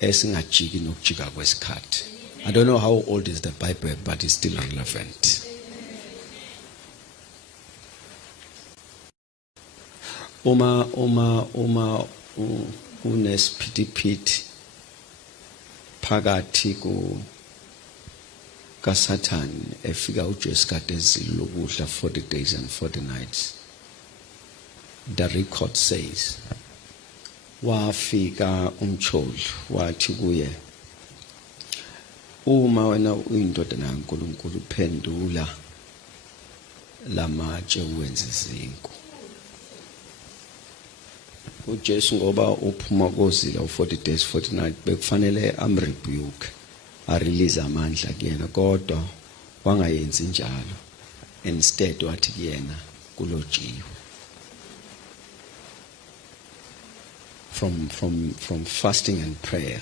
esingajiki nokujika kwesikhathi. I don't know how old is the Bible, but it's still relevant. Uma unesiphithiphithi phakathi kaSathane efika uJesu kade ezile ukudla 40 days and 40 nights. The record says wafika umcholi wathi kuye, uma wena uyindodana kaNkulunkulu uphendula lamatshe uwenze izinku. uJesu ngoba uphuma kozila u40 days 40 nights bekufanele amrebuke arelease amandla kuyena, kodwa wangayenzi njalo. Instead wathi kuyena kulojiwe. From fasting and prayer,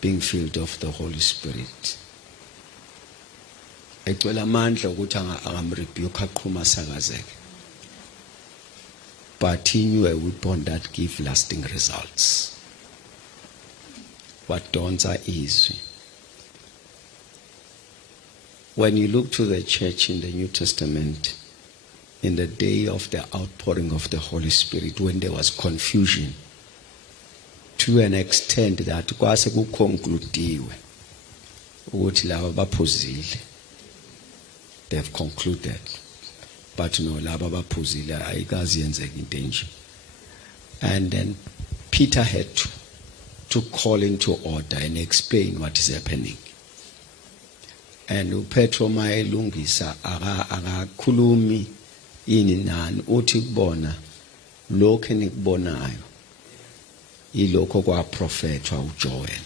being filled of the Holy Spirit. Ecwela amandla ukuthi angamrebuke aqhuma sakazeke. But he knew a weapon that give lasting results. Wadonsa izwi. When you look to the church in the New Testament, in the day of the outpouring of the Holy Spirit, when there was confusion, to an extent that kwase kuconcludiwe ukuthi laba baphuzile, they've concluded, but no, laba baphuzile ayikazi yenzeka into enje. And then Peter had to call into order and explain what is happening. And uPetro mayelungisa akakhulumi ini nani uthi kubona lokho enikubonayo ilokho kwaprofethwa uJoel.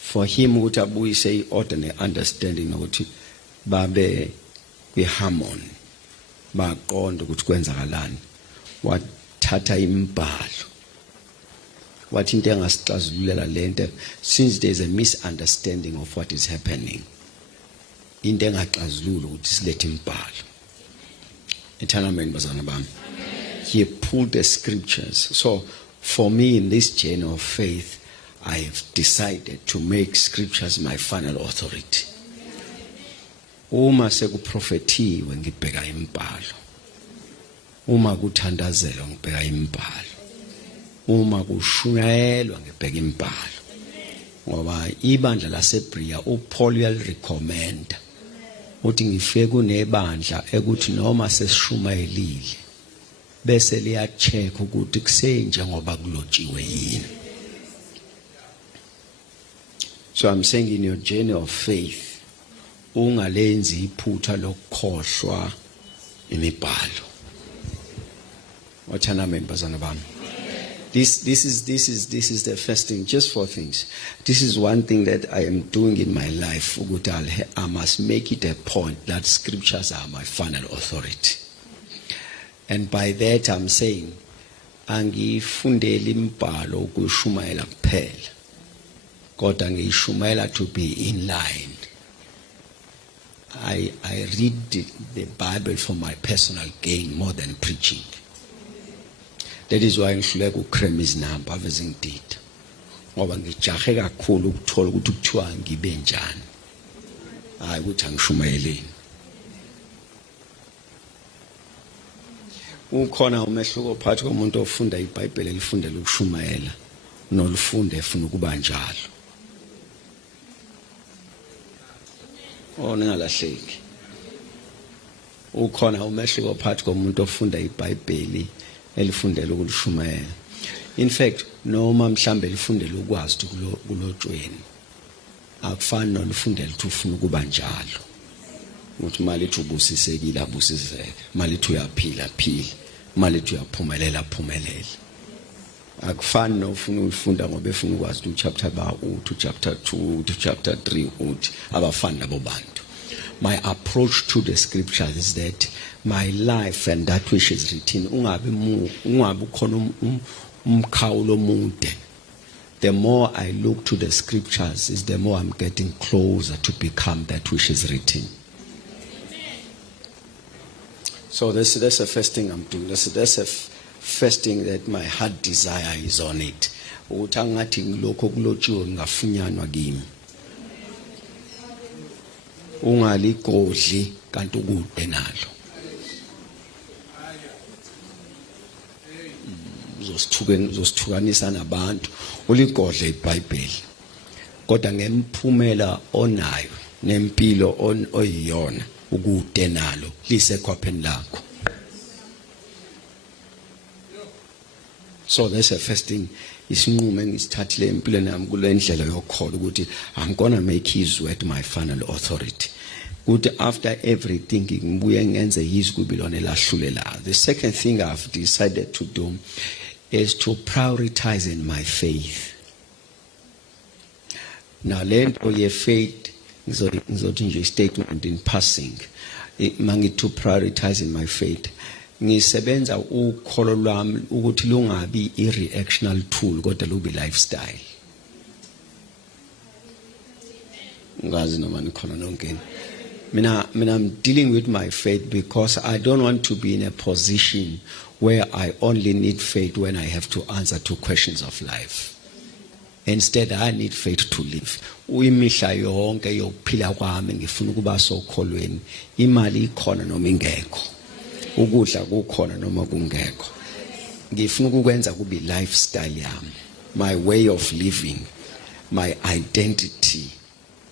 For him ukuthi abuyise iorder neunderstanding ukuthi babe kwiharmony, baqonda ukuthi kwenzakalani, wathatha imbhalo wathi into engasixazululela lento, since there is a misunderstanding of what is happening, into engaxazulula ukuthi silethe imbhalo. He pulled the scriptures. So for me in this journey of faith, I have decided to make scriptures my final authority. Uma sekuprofethiwe ngibheka imbhalo. Uma kuthandazelo ngibheka imbhalo. Uma kushunyayelwa ngibheka imbhalo. Ngoba ibandla laseBria uPaul uyalirecommend uthi ngifike kunebandla ekuthi noma sesishumayelile bese liya check ukuthi kusenje ngoba kulotshiwe yini. So I'm saying in your journey of faith, ungalenzi iphutha lokukhohlwa imibhalo. Wathana amen bazana bami. This is the first thing, just 4 things. This is one thing that I am doing in my life. I must make it a point that scriptures are my final authority. And by that I'm saying, angifundeli imbhalo ukushumayela kuphela, kodwa ngiyishumayela to be in line. I read the Bible for my personal gain more than preaching. That is why ngihluleka ukrema izinamba avezingidida. Ngoba ngijahe kakhulu ukuthola ukuthi kuthiwa ngibe njani. Hayi ukuthi angishumayeleni. Ukhona umehluko phakathi komuntu ofunda iBhayibheli elifundela ukushumayela nolufunde efuna ukuba njalo. Ningalahleki. Ukhona umehluko phakathi komuntu ofunda iBhayibheli elifundela ukulishumayela. In fact, noma mhlambe elifundela ukwazi ukuthi kulotshweni, akufani nolifundela ukuthi ufuna ukuba njalo. Ukuthi mali ethi ubusisekile abusiseke, mali ethi uyaphila phila, mali ethi uyaphumelela phumelele. Akufani nofuna ukufunda ngoba efuna ukwazi ukuthi chapter uthi chapter 2 uthi chapter 3 uthi abafani labo bantu. My approach to the scriptures is that my life and that which is written, ungabi khona umkhawulo omude. The more I look to the scriptures, is the more I'm getting closer to become that which is written. So that's the first thing I'm doing. That's a first thing that my heart desire is on it. Ukuthi angathi ngilokho kulotshiwe ngafunyanwa kimi. Ungaligodli kanti ukude nalo. Uzosithukanisa nabantu uligodle iBhayibheli. Kodwa ngemphumela onayo nempilo oyiyona ukude nalo lisekhwapheni lakho. So that's the first thing. Isinqumo engisithathile empilweni yami kule ndlela yokholwa ukuthi I'm gonna make his word my final authority. Ukuthi after everything ngibuye ngenze his kubilona elahlulela. The second thing I've decided to do is to prioritize in my faith. Now lento ye faith ngizothi nje statement in passing. Mangi to prioritize in my faith. Ngisebenza ukholo lwami ukuthi lungabi i-reactional tool kodwa lube lifestyle. Ngazi noma nikhona nonkeni. Mina I'm dealing with my faith because I don't want to be in a position where I only need faith when I have to answer to questions of life. Instead, I need faith to live. Uyimihla yonke yokuphila kwami ngifuna ukuba sokholweni. Imali ikhona noma ingekho. Ukudla kukhona noma kungekho. Ngifuna ukwenza kube lifestyle yami. My way of living, my identity,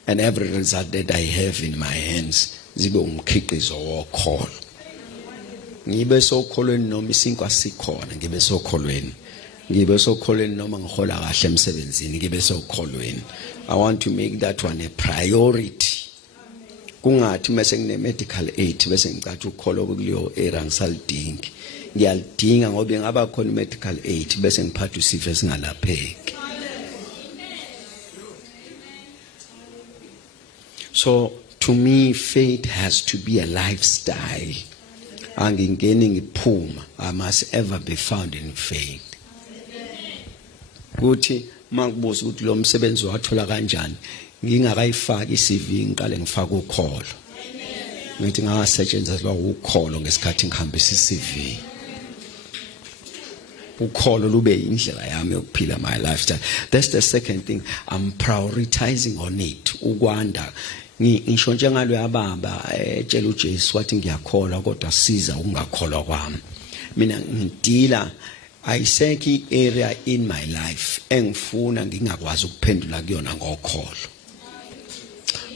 and every result that I have in my hands zibe umkhiqizo wokholo. Ngibe sokholweni noma isinkwa sikhona ngibe sokholweni. Ngibe sokholweni noma ngihola kahle emsebenzini ngibe sokholweni. I want to make that one a priority. Kungathi mase ngine medical aid bese ngicathi ukholo kuleyo area ngisalidingi. Ngiyalidinga ngoba ngaba khona medical aid bese ngiphatha usifo esingalapheki. So to me faith has to be a lifestyle. Angingeni ngiphuma, I must ever be found in faith. Kuthi mangibuza ukuthi lo msebenzi wathola kanjani ngingakayifaki iCV ngiqale ngifaka ukholo. Ngithi ngasetshenziswa ukholo ngesikhathi ngihambisa iCV. Ukholo lube indlela yami yokuphila my lifestyle. That's the second thing. I'm prioritizing on it. Ukwanda ngisho njengalo yababa etshela uJesu wathi ngiyakholwa kodwa siza ungakholwa kwami. Mina ngidila ayiseki area in my life engifuna ngingakwazi ukuphendula kuyona ngokholo.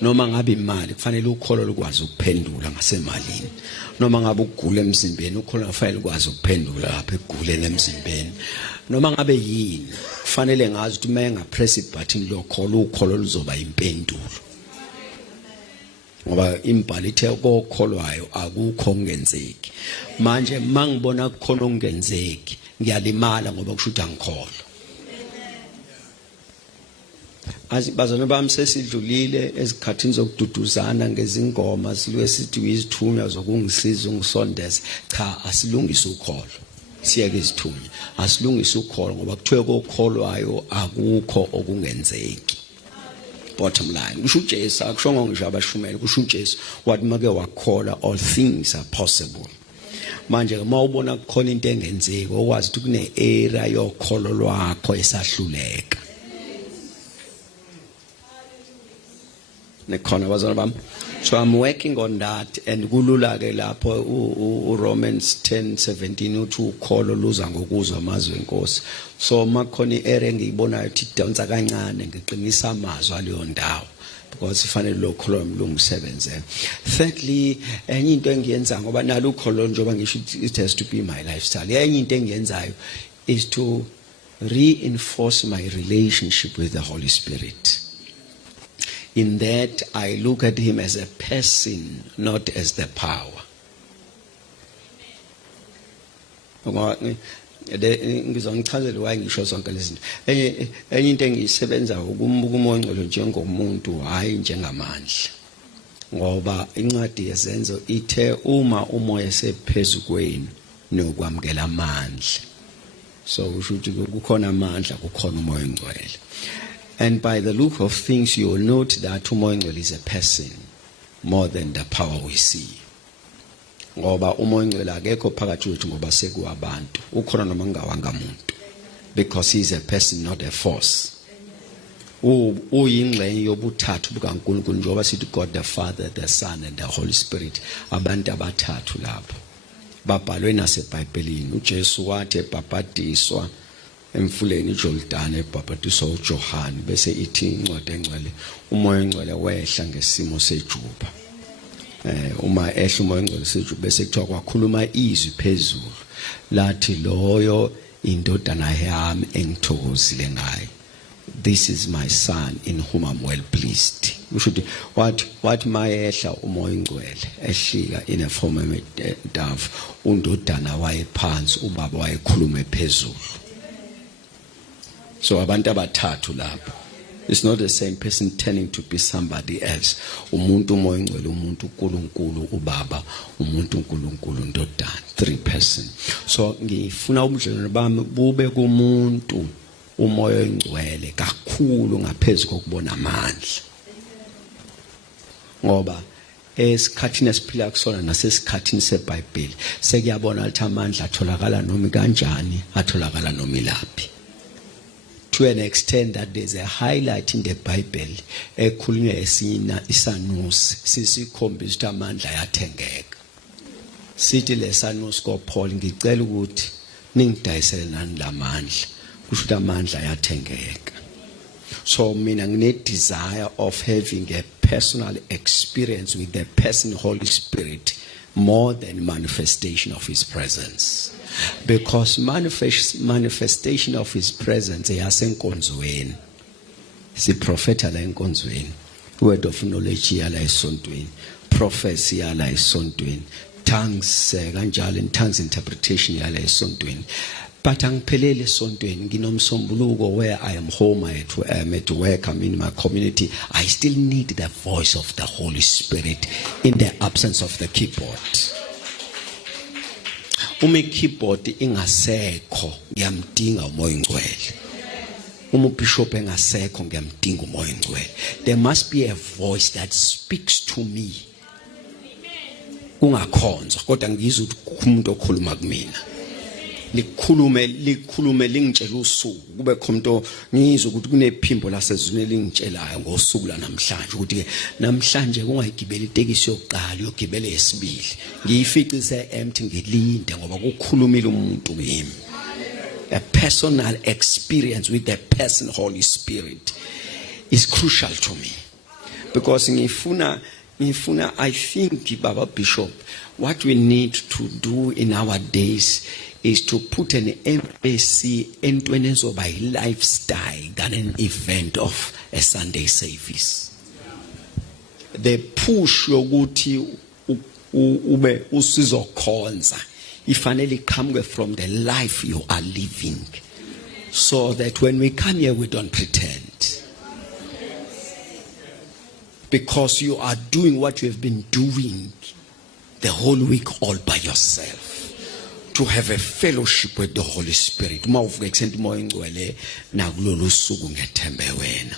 Noma ngabe imali kufanele ukholo likwazi ukuphendula ngasemalini. Noma ngabe ukugula emzimbeni ukholo kufanele ukwazi ukuphendula lapha ekuguleni emzimbeni. Noma ngabe yini kufanele ngazi ukuthi uma ngapress ibutton lokholo ukholo luzoba impendulo. Ngoba imbali ithe kokholwayo akukho okungenzeki. Manje mangibona kukhona okungenzeki ngiyalimala ngoba kusho ukuthi angikholwa. Bazana bami sesidlulile ezikhathini zokududuzana ngezingoma siluke sithi izithunywa zokungisiza ungisondeza. Cha, asilungise ukholo. Siyeke izithunywa. Asilungise ukholo ngoba kuthiwe kokholwayo akukho okungenzeki. Bottom line, kusho uJesu akushongo ngisho abashumeli kusho uJesu wathi make wakholwa all things are possible. Manje uma ubona kukhona into engenzeki okwazi ukuthi kune area yokholo lwakho esahluleka. Nekhona bazana bami. So I'm working on that and kulula ke lapho Romans 10:17 uthi ukholo luza ngokuzwa amazwi enkosi. So makhona iarea engiyibonayo ukuthi idonsa kancane ngiqinisa amazwi aleyo ndawo because ifanele lo kholo mlungisebenze. Thirdly, enye into engiyenza ngoba nalo ukholo njengoba ngisho it has to be my lifestyle. Enye into engiyenzayo is to reinforce my relationship with the Holy Spirit. In that, I look at him as a person, not as the power. Ngizongichazela why ngisho zonke lezi zinto. Enye into engisebenza ukumbuka uMoya njengomuntu hayi njengamandla. Ngoba incwadi yezenzo ithe uma umoya sephezulu kwenu nokwamkela amandla. So usho ukuthi kukhona amandla kukhona uMoya Ongcwele. And by the look of things, you will note that Umoya Ongcwele is a person more than the power we see. ngoba umoya ongcwele akekho phakathi kwethu ngoba sekuwabantu, ukhona noma ngawanga umuntu, because he is a person not a force. Uyingxenye yobuthathu bukaNkulunkulu njengoba sithi God the Father, the Son and the Holy Spirit, abantu abathathu lapho babhalwe naseBhayibhelini. uJesu wathi ebhabhadiswa emfuleni iJordan, ebhabhadiswa uJohane, bese ithi incwadi engcwele umoya ongcwele wehla ngesimo sejuba. Uma ehla umoya ongcwele sejuba bese kuthiwa kwakhuluma izwi phezulu lathi loyo indodana yami engithokozile ngayo. This is my son in whom I'm well pleased. We should what mayehla umoya ongcwele ehlika in a form of a dove, undodana wayephansi ubaba wayekhuluma phezulu. So abantu abathathu lapho. It's not the same person turning to be somebody else. Umuntu umoya ongcwele, umuntu uNkulunkulu ubaba, umuntu uNkulunkulu ndodana. 3 persons. So ngifuna ubudlelwano bami bube kumuntu umoya ongcwele kakhulu ngaphezulu kokubona amandla. Ngoba esikhathini esiphila kusona nasesikhathini seBhayibheli sekuyabona ukuthi amandla atholakala noma kanjani, atholakala noma ilaphi. To an extent that there's a highlight in the Bible ekhulunywa esina isanusi sisikhombisa ukuthi amandla ayathengeka. Sithi lesanusi koPaul ngicela ukuthi ningidayisele nani lamandla, kusho ukuthi amandla ayathengeka. So mina ngine desire of having a personal experience with the person Holy Spirit more than manifestation of his presence. Because manifestation of his presence yasenkonzweni. Si prophet ala enkonzweni. Word of knowledge yala esontweni. Prophecy yala esontweni. Tongues kanjalo in tongues interpretation yala esontweni. But angiphelele esontweni nginomsombuluko where I am home, I am at work, I'm in my community. I still need the voice of the Holy Spirit in the absence of the keyboard. Uma keyboard ingasekho ngiyamdinga umoya ongcwele. Uma bishop engasekho ngiyamdinga umoya ongcwele. There must be a voice that speaks to me. Ungakhonza kodwa ngizwe ukuthi umuntu okhuluma kumina. Likhulume lingitshela usuku kube khonto ngizwe ukuthi kunephimbo lasezweni lingitshelayo ngosuku lanamhlanje ukuthi ke namhlanje kungayigibela itekisi yokuqala yogibele yesibili ngiyifice ise empty ngilinde ngoba kukhulumile umuntu kimi. A personal experience with the person Holy Spirit is crucial to me, because ngifuna I think Baba Bishop, what we need to do in our days is to put an emphasis into by lifestyle than an event of a Sunday service. The push yokuthi ube usizokhonza ifanele come from the life you are living, so that when we come here we don't pretend, because you are doing what you have been doing the whole week all by yourself. To have a fellowship with the Holy Spirit. Uma uvuka eksenti moya ongcwele nakulolu suku ngethembe wena.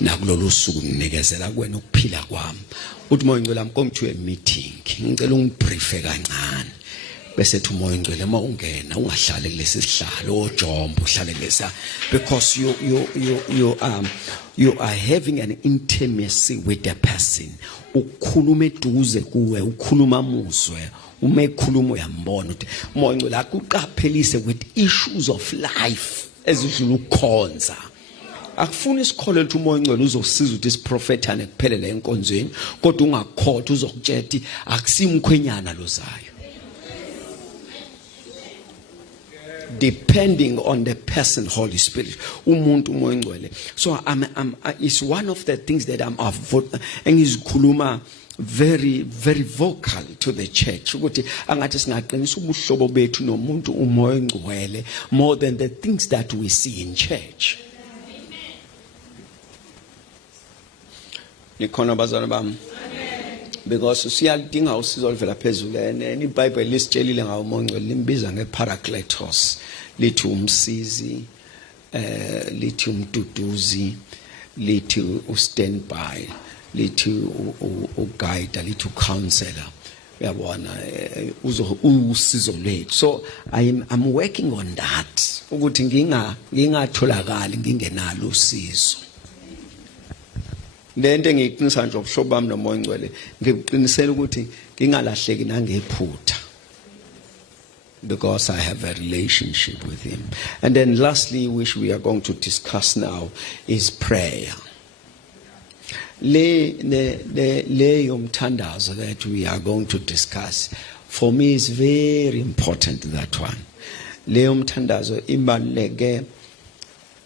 Nakulolu suku nginikezela kuwena ukuphila kwami. Uthi moya ongcwele I'm going to a meeting. Ngicela ungibriefe kancane. Bese ethi umoya ongcwele uma ungena ungahlali kulesi sihlalo ojombo uhlale kulesa, because you are having an intimacy with the person. Ukhuluma eduze kuwe, ukhuluma muzwe. Uma ekhuluma uyambona ukuthi umoya ongcwele akuqaphelise with issues of life ezidlula ukukhonza. Akufuni isikholelo ukuthi umoya ongcwele uzosiza ukuthi isiprofethane kuphelele enkonzweni, kodwa ungakhothi uzokutshela ukuthi akusimkhwenyana lozayo. Depending on the person Holy Spirit, umuntu umoya ongcwele. So it's one of the things that I'm engizikhuluma very vocal to the church ukuthi angathi singaqinisa ubuhlobo bethu nomuntu umoya ongcwele more than the things that we see in church. Nikhona bazalwane bami, because siyalidinga usizo oluvela phezulu. And iBhayibheli lisitshelile ngawo umoya ongcwele, limbiza ngeParakletos, lithi umsizi, lithi umduduzi, lithi ustand by, lithi uguide, lithi counselor. uyabona usizo lethu. So I'm working on that ukuthi ngingatholakali ngingenalo usizo. Lento engiyiqinisa nje ubuhlobo bami nomoya ngcwele ngiqinisela ukuthi ngingalahleki nangephutha, because I have a relationship with him. And then lastly, which we are going to discuss now, is prayer. Le yomthandazo that we are going to discuss, for me is very important, that one. Le yomthandazo ibaluleke.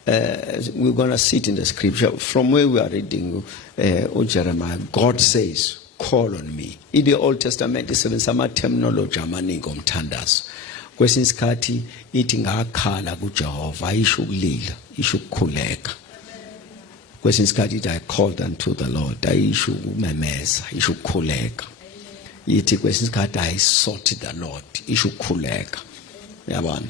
We're going to sit in the scripture from where we are reading Jeremiah. God says, call on me. In the Old Testament, isebenzisa terminology amaningi omthandazo. Kwesinye isikhathi ithi ngakhala kuJehova, ayisho ukulila, isho ukukhuleka. Kwesinye isikhathi ithi I called unto the Lord, ayisho ukumemeza, isho ukukhuleka. Ithi kwesinye isikhathi I sought the Lord, isho ukukhuleka. Yabona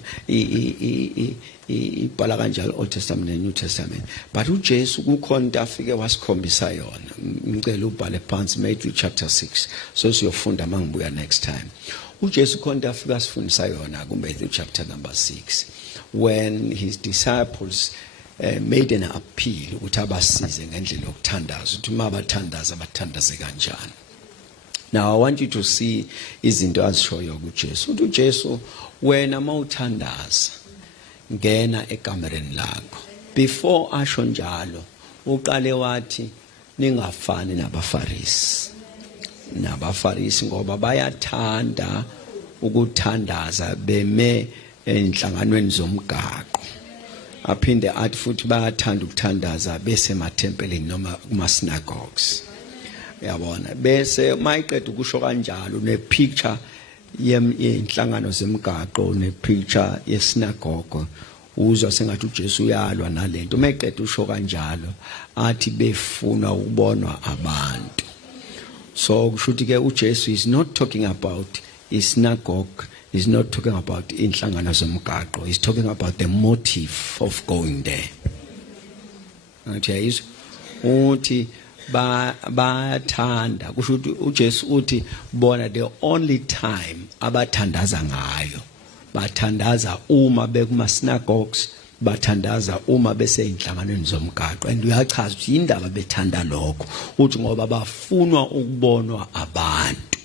ibhala kanjalo Old Testament and New Testament. But uJesu kukhona into afike wasikhombisa yona. Ngicela ubhale phansi Matthew chapter 6. So siyofunda mangibuya next time. uJesu khona into afike asifundisa yona ku Matthew chapter number 6, when his disciples made an appeal ukuthi abasize ngendlela yokuthandaza, ukuthi mabathandaza bathandaze kanjani. Now I want you to see izinto azishoyo kuJesu. uJesu wena mawuthandaza ngena ekamereni lakho. Before asho njalo uqale wathi ningafani nabafarisi ngoba bayathanda ukuthandaza beme enhlanganweni zomgaqo. Aphinde athi futhi bayathanda ukuthandaza bese emathempelini noma kuma synagogues. Uyabona, bese mayiqeda ukusho kanjalo ne picture yenhlangano zemgaqo ne picture yesinagogo, uzwa sengathi uJesu uyalwa nalento. Mayiqeda usho kanjalo athi befuna ukubonwa abantu. So kushuthi ke uJesu is not talking about a synagogue, he's not talking about inhlangano zemgaqo, he's talking about the motive of going there. Okay, uthi bathanda kushuthi uJesu uthi bona the only time abathandaza ngayo, bathandaza uma bekuma synagogues, bathandaza uma bese inhlanganweni zomgaqo. And uyachaza ukuthi indaba bethanda lokho uthi ngoba bafunwa ukubonwa abantu,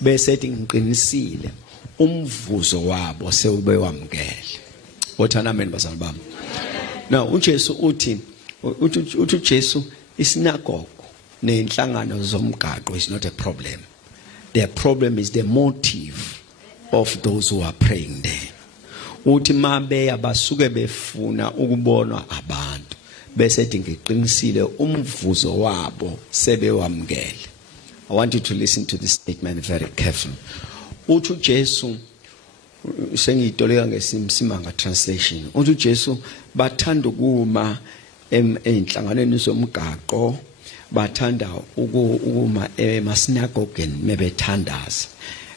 bese ethi ngiqinisile umvuzo wabo sewubewamkele. Wothana amen bazalwane bami. Now uJesu uthi uJesu isinagogo nenhlangano zomgaqo is not a problem. The problem is the motive of those who are praying there. Uthi mabeya basuke befuna ukubonwa abantu, bese ethi ngiqinisile umvuzo wabo sebewamkele. I want you to listen to this statement very carefully. Uthi uJesu sengiyitoleka ngesimsimanga translation. Uthi uJesu bathanda ukuma enhlanganweni zomgaqo, bathanda ukuma emasinagogeni mebethandaza.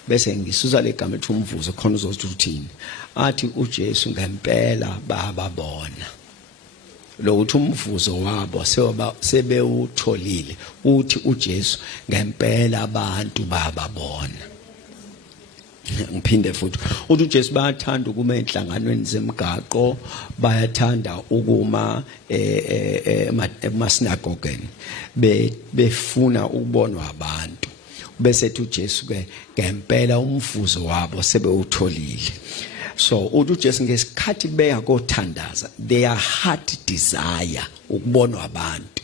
Bese ngisuza legama ethi umvuzo khona uzothi uthini. Athi uJesu ngempela bababona lo uthi umvuzo wabo sebewutholile. Uthi uJesu ngempela abantu bababona. Ngiphinde futhi uthi uJesu bayathanda ukuma enhlanganweni zemgaqo, bayathanda ukuma emasinagogeni befuna ukubonwa abantu. Bese ethi uJesu ke ngempela umvuzo wabo sebewutholile. So uthi uJesu ngesikhathi beya kothandaza, their heart desire ukubonwa abantu.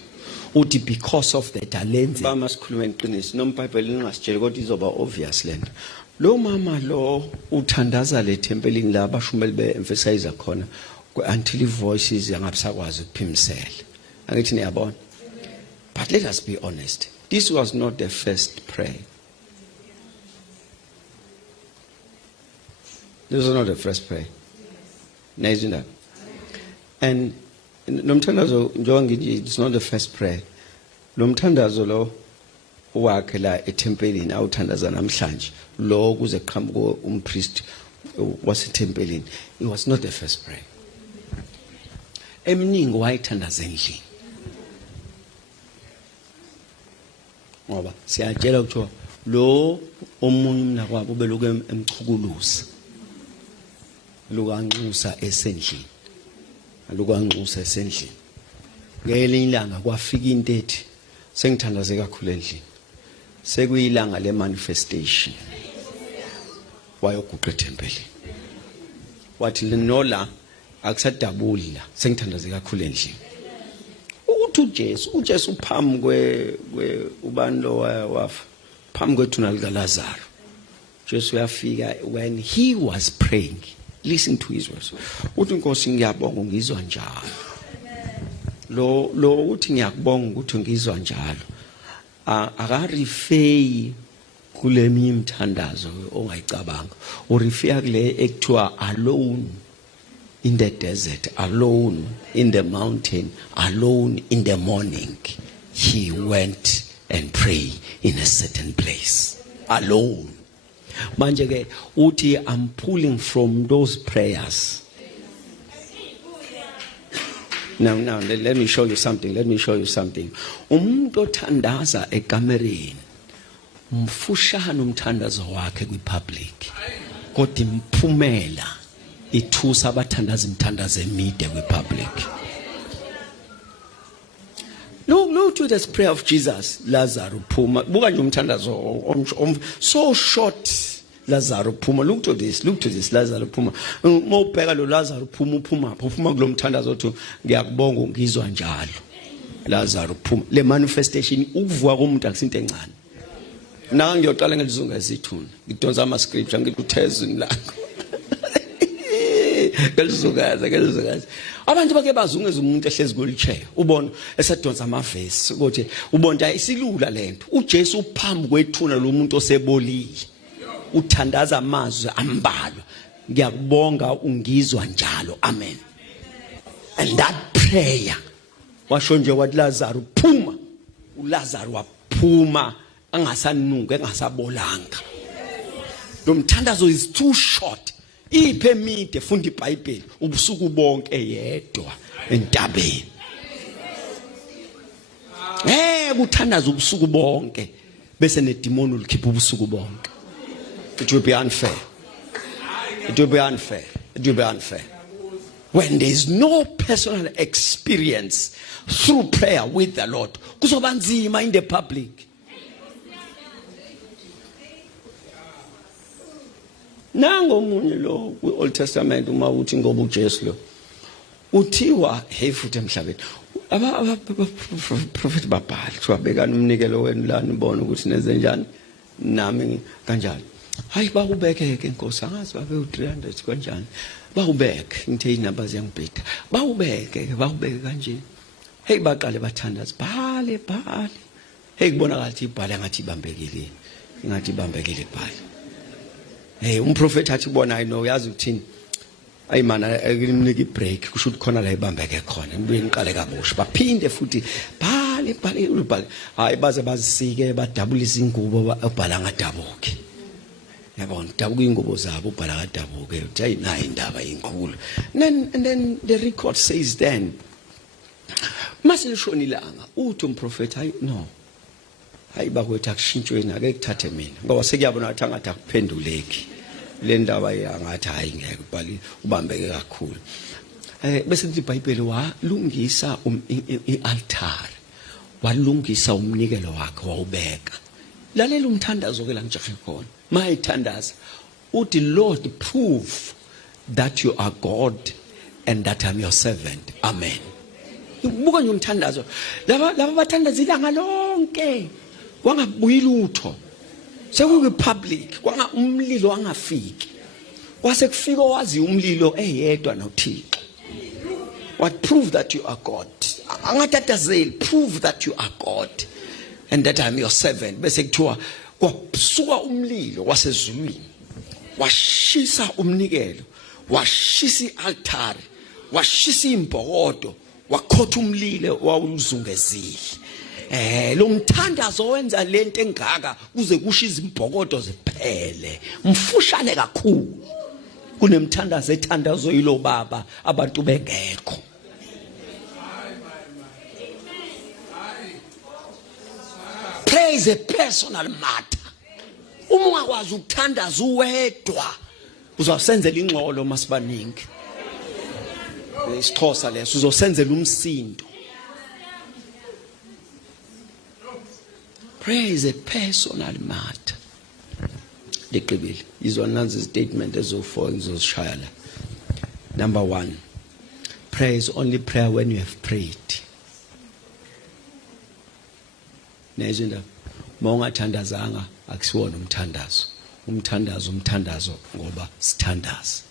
Uthi because of that alenze bamasikhuluma iqiniso noma iBhayibheli lingasitshela kodwa izoba obvious lento. Lo mama lo uthandaza le tempelini la bashumeli be-emphasize khona until voices yangabisakwazi ukuphimisela. Angithi niyabona? But let us be honest. This was not the first prayer. This was not the first prayer. That. And nomthandazo njengoba ngithi it's not the first prayer. Lo mthandazo lo wakhe la etempelini awuthandaza namhlanje lo kuze qhamuke umpriest wasethempelini, it was not the first prayer. Eminingi wayithandaza endlini ngoba siyatshela ukuthi lo omunye umna kwabo beloku emchukuluza lokanxusa esendlini lokanxusa esendlini ngelinye ilanga kwafika into ethi sengithandaze kakhulu endlini sekuyilanga le manifestation wayoguqa ethempelini wathi nola akusadabuli la sengithandaze kakhulu endlini ukuthi uJesu phambi kwe ubani lo wafa phambi kwethuna lika Lazarus Jesu yafika when he was praying listen to his words uthi Nkosi ngiyabonga ngizwa njalo lo uthi ngiyakubonga ukuthi ngizwa njalo akarifei kule mithandazo ongayicabanga urifea kule ekuthiwa alone in the desert, alone in the mountain, alone in the morning, he went and prayed in a certain place. Alone. Manje ke uthi I'm pulling from those prayers. Now, let me show you something. Umuntu othandaza ekamereni, mfushana umthandazo wakhe kwi-public. Kodwa imphumela ithusa abathandaza imthandazo emide kwi-public. Look to this prayer of Jesus, Lazarus phuma. Buka nje umthandazo so short, Lazarus phuma. Look to this, Lazarus phuma. Mawubheka lo Lazarus phuma kulo mthandazo othi ngiyakubonga ngizwa njalo. Lazarus phuma. Le manifestation ukuvuka komuntu akusinto encane. Na ngiyoqala ngelizungu esithuna. Ngidonsa ama scripture ngikuthezini lakho. Ngelizukazi. Abantu bake bazungeza umuntu ehlezi kulichair. Ubona esadonsa amavesi ukuthi ubona isilula lento. uJesu uphambi kwethuna lo muntu osebolile. Uthandaza amazwi ambalwa. Ngiyakubonga ungizwa njalo. Amen. And that prayer washo nje wathi Lazarus phuma. uLazarus waphuma angasanuka engasabolanga. Lo mthandazo is too short. Iphe mide funda iBhayibheli ubusuku bonke yedwa entabeni. Kuthandaza ubusuku bonke bese nedemoni ulikhipha ubusuku bonke. It will be unfair. When there is no personal experience through prayer with the Lord, kuzoba nzima in the public. Nango omunye lo Old Testament uma uthi ngoba uJesu lo uthiwa hey futhi emhlabeni aba prophet babhali kuthiwa bekani umnikelo wenu la nibona ukuthi nenze njani nami kanjani. Hayi bawubekeke Nkosi angazi babe u300 kanjani bawubeke ngithe inamba ziyangibhida bawubeke kanje. Hey baqale bathandaza bhale hey kubonakala ukuthi ibhale ngathi ibambekile ibhale. Hey umprofeti athi bona I know yazi ukuthini ayi mana akulimnika ibreak kusho ukuthi khona la ibambeke khona nibuye niqale kabusha baphinde futhi bhale hayi baze bazisike badabulisa ingubo ubhala ngadabuke yabona dabuka ingubo zabo ubhala ngadabuke uthi hayi nayi indaba inkulu. And then the record says then masilishona ilanga uthi umprofeti hayi no hayi bakwethu akushintshweni ake kuthathe mina ngoba sekuyabona ukuthi angathi akuphenduleki le ndaba yangathi hayi ngeke ubhali ubambeke kakhulu. Bese lithi iBhayibheli walungisa ialtar walungisa umnikelo wakhe wawubeka. Lalela umthandazo ke la ngijahe khona mayithandaza uthi Lord prove that you are God and that I'm your servant. Amen. Buka nje umthandazo laba bathandaza ilanga lonke wangabuyi lutho sekuyi public kwanga umlilo angafiki kwase kufika wazi umlilo eyedwa noThixo. What prove that you are God. Angatatazeli prove that you are God and that I'm your servant. Bese kuthiwa kwasuka umlilo wasezulwini washisa umnikelo washisa ialtar washisa imbokodo wakhotha umlilo wawuzungezile. Lo mthandazo wenza lento engaka kuze kusho izimbokodo ziphele mfushane kakhulu kunemthandazo ethandazo yilo baba abantu bengekho. Praise a personal matter. uma ungakwazi ukuthandaza uwedwa uzawusenzela ingxolo masibaningi. Isixhosa leso uzosenzela umsindo. Prayer is a personal matter. Liqibile izona statement ezo4 ngizosishaya la. Number 1, prayer is only prayer when you have prayed. Nezindaba mawungathandazanga akusiwona umthandazo. Umthandazo ngoba sithandaza.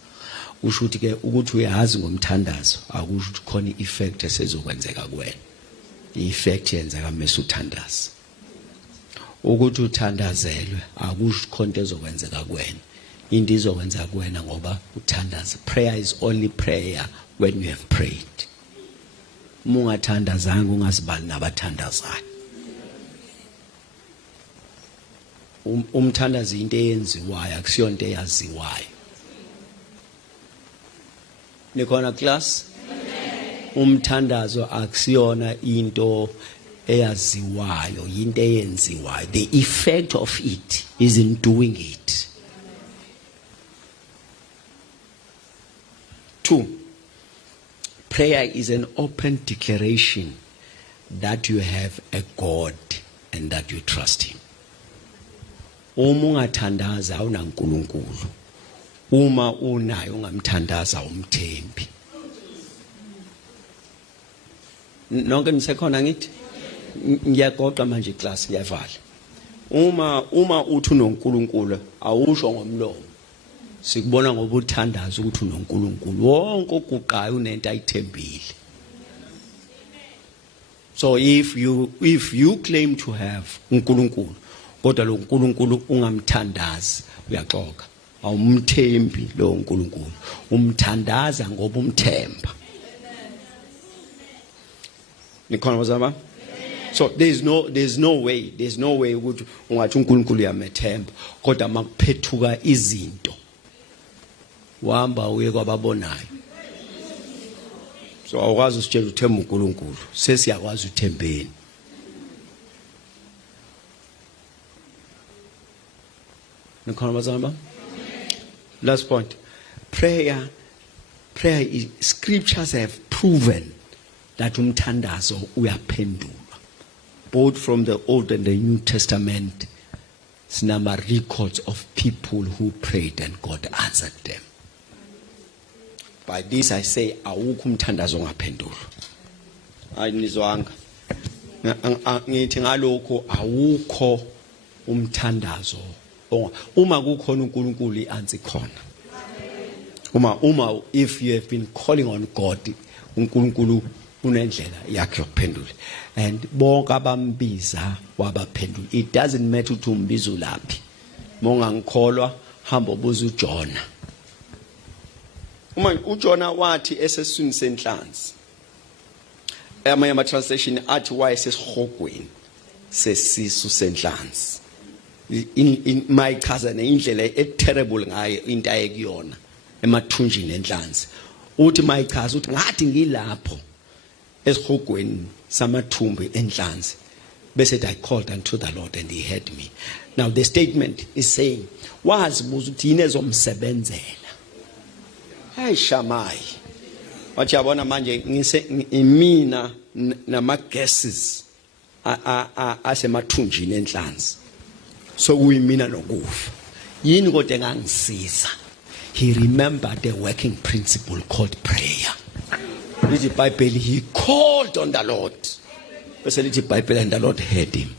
Usho ukuthi ke ukuthi uyazi ngomthandazo akusho ukuthi khona effect esezokwenzeka kuwena. I-effect yenzeka mase uthandaza. Ukuthi uthandazelwe akusho khona into ezokwenzeka kuwena. Into izokwenza kuwena ngoba uthandaza. Prayer is only prayer when you have prayed. Mungathandazanga ungasibali nabathandazayo. Umthandazi into eyenziwayo akusiyo into eyaziwayo. Nikhona class? Umthandazo akusiyona into eyaziwayo, into eyenziwayo. The effect of it is in doing it. 2, prayer is an open declaration that you have a God and that you trust Him. Uma ungathandaza awunaNkulunkulu. Uma unayo ungamthandaza umthembi. Nonke nisekhona ngithi? Ngiyagoqa manje class iyavala. Uma uthi unoNkulunkulu awusho ngomlomo. Sikubona ngoba uthandaza ukuthi unoNkulunkulu. Wonke oguqayo unento ayithembile. So if you claim to have uNkulunkulu kodwa lo uNkulunkulu ungamthandazi uyaxoka. Awumthembi lo uNkulunkulu. Umthandaza ngoba umthemba. Nikhona bazama? So there's no way ukuthi ungathi uNkulunkulu uyamethemba kodwa makuphethuka izinto uhamba uye kwababonayo. So awukwazi usitshela uthemba uNkulunkulu, sesiyakwazi uthembeni. Nikhona bazama? Last point. Prayer is, scriptures have proven that umthandazo uyaphendulwa. Both from the Old and the New Testament, sinama records of people who prayed and God answered them. By this I say, awukho umthandazo ongaphendulwa. Ayinizwanga. Ngithi ngalokho awukho umthandazo. Uma kukhona uNkulunkulu iansi khona. Uma if you have been calling on God, uNkulunkulu unendlela yakhe yokuphendula. And bonke abambiza wabaphendula. It doesn't matter ukuthi umbiza laphi. Mongangikholwa hamba ubuza uJona. Uma uJona wathi eseswini senhlanzi. Amanye ama translation athi wayesesihogweni sesisu senhlanzi. In my cousin indlela terrible ngayo into ayekuyona emathunjini enhlanzi. Uthi my cousin uthi ngathi ngilapho esihogweni samathumbu enhlanzi. Bese I called unto the Lord and He heard me. Now the statement is saying wazibuza ukuthi yini ezomsebenzela. Hey Shamai. Wathi yabona manje ngise imina nama guesses asemathunjini enhlanzi. So uyimina nokufa. Yini kodwa engangisiza. He remembered the working principle called prayer. Lithi Bible, he called on the Lord. Bese lithi Bible, and the Lord heard him.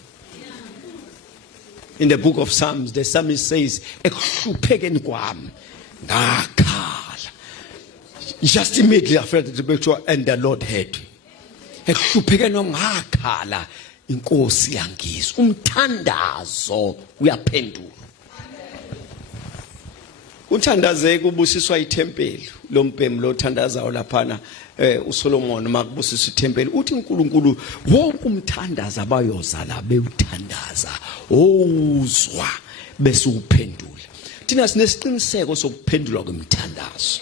In the book of Psalms, the psalmist says, "Ekuhluphekeni kwami ngakhala." Just immediately after the picture, and the Lord heard him. Ekuhluphekeni ngakhala. Inkosi yangizwa. Umthandazo uyaphendula. Uthandazeke ubusiswa ithempeli lompembu lothandazayo laphana uSolomon makubusisa ithempeli uthi uNkulunkulu wonke umthandaza abayozala bewuthandaza owuzwa bese uphendula. Thina sinesiqiniseko sokuphendulwa kwemthandazo.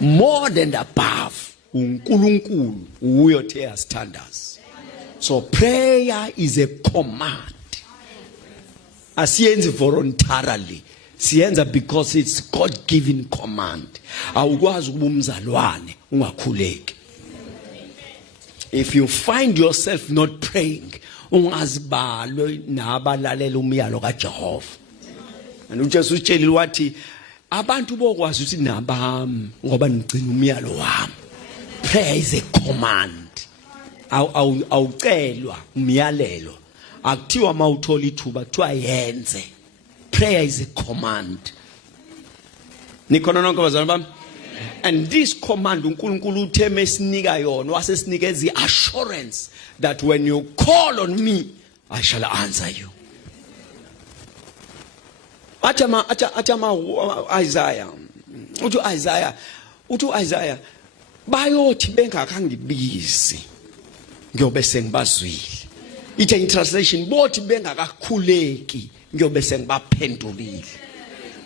More than above uNkulunkulu uyothe asithandaza. So prayer is a command. Asiyenzi voluntarily. Siyenza because it's God-given command. Awukwazi ukuba umzalwane ungakhuleki. If you find yourself not praying, ungazibalwe nabalalela umyalo kaJehova. And uJesu utshela wathi abantu bokwazi ukuthi nabami ngoba ngigcina umyalo wami. Prayer is a command. Awucelwa umyalelo. Akuthiwa mawuthola ithuba kuthiwa yenze. Prayer is a command. Nikhona nonke bazalwane bami? And this command uNkulunkulu utheme esinika yona wasesinikeza iassurance that when you call on me I shall answer you. Isaiah Isaiah bayothi bengakangibizi ngiyobe sengibazwile. Ithi in translation bothi bengakakhuleki ngiyobe sengibaphendulile.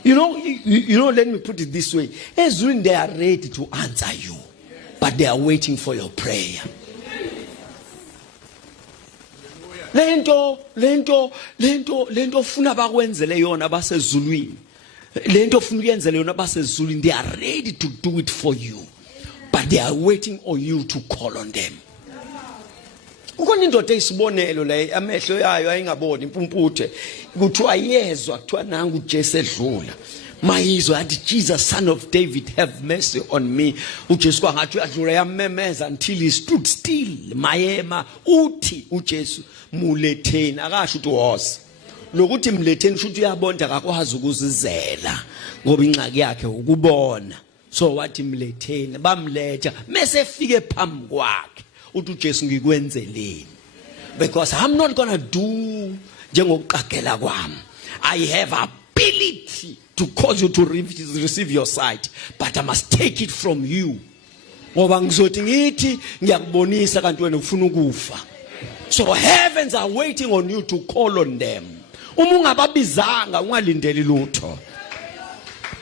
You know, let me put it this way. Ezulwini they are ready to answer you, but they are waiting for your prayer. Lento funa bakwenzele yona basezulwini. Lento funa uyenzele yona basezulwini. They are ready to do it for you, but they are waiting on you to call on them. Ukona indoda isibonelo la amehlo yayo ayingaboni impumputhe kuthiwa yezwa kuthiwa nangu uJesu edlula mayizwa athi Jesus son of David have mercy on me. uJesu kwangathi uyadlula yamemeza until he stood still mayema uthi uJesu muletheni akasho ukuthi woza lokuthi mletheni futhi uyabonda akakwazi ukuzizela ngoba incaki yakhe ukubona so wathi mletheni bamletha mase efike phambi kwakhe uthi uJesu ngikwenzeleni because I'm not going to do njengokuqagela kwami. I have ability to cause you to receive your sight, but I must take it from you. Ngoba ngizothi ngithi ngiyakubonisa kanti wena ufuna ukufa. So heavens are waiting on you to call on them. Uma ungababizanga ungalindeli lutho.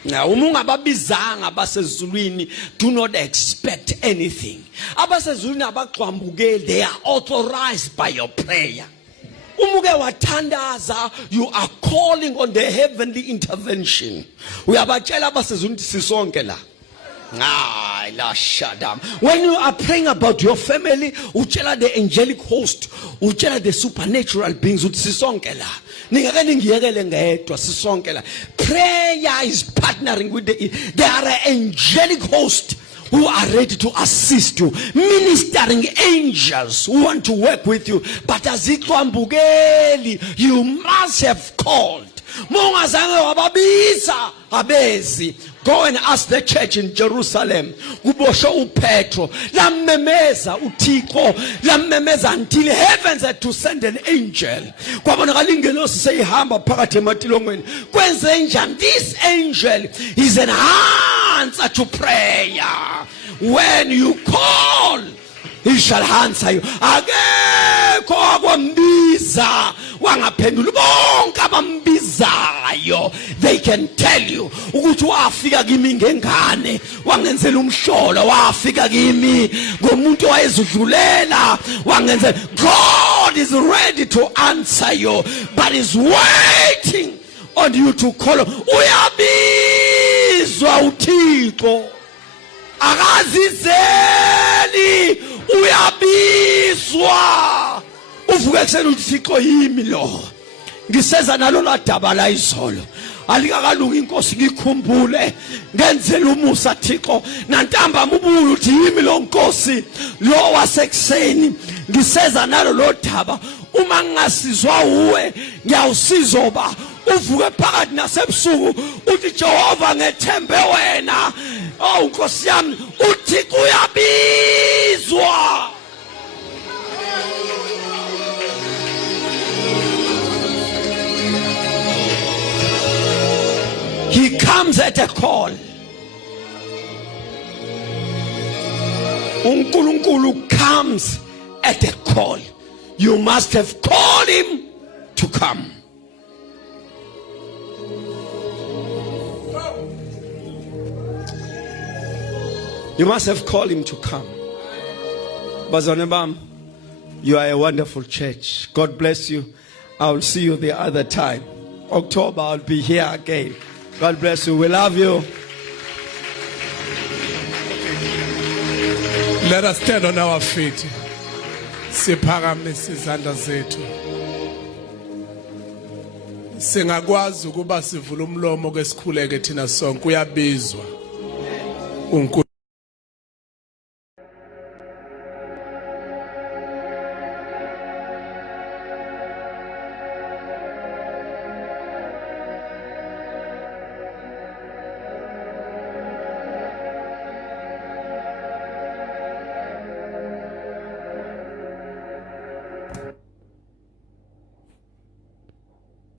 Now, umungababizanga basezulwini do not expect anything. Abasezulwini abaqhwambukeli they are authorized by your prayer. Umuke wathandaza you are calling on the heavenly intervention. Uyabatshela abasezulwini sisonke la. When you are praying about your family, utshela the angelic host, utshela the supernatural beings utsisonke la. Prayer is partnering with there are an angelic host who are ready to assist you, ministering angels who want to work with you. But as you must have called. Go and ask the church in Jerusalem. Kubosho uPetro. Lamemeza uThixo. Lamemeza until heavens had to send an angel. This angel is an answer to prayer. When you call, he shall answer you. Akekho akwambiza wangaphendula bonke abambizayo. They can tell you ukuthi wafika kimi ngengane wangenzela umhlolo wafika kimi ngomuntu wayezudlulela wangenzela. God is ready to answer you, but is waiting on you to call. Uyabizwa uThixo akazizeli uyabizwa uvuka ekseni uThixo yimi lo ngiseza nalo ladaba la izolo alikakalungi inkosi ngikhumbule ngenzela umusa Thixo nantambama ubuye uthi yimi lo nkosi lo wasekuseni ngiseza nalo lo daba uma ngingasizwa uwe ngiyawusizoba uvuke phakathi nasebusuku uthi Jehova ngethembe wena. Oh Nkosi yami uThixo uyabizwa. He comes at a call. uNkulunkulu comes at a call. You must have called him to come. You must have called him to come. Bazalwane bam, you are a wonderful church. God bless you. I will see you the other time. October, I'll be here again. God bless you. We love you. Let us stand on our feet. Siphakamise izandla zethu. Singakwazi ukuba sivule umlomo ke sikhuleke thina sonke uyabizwa.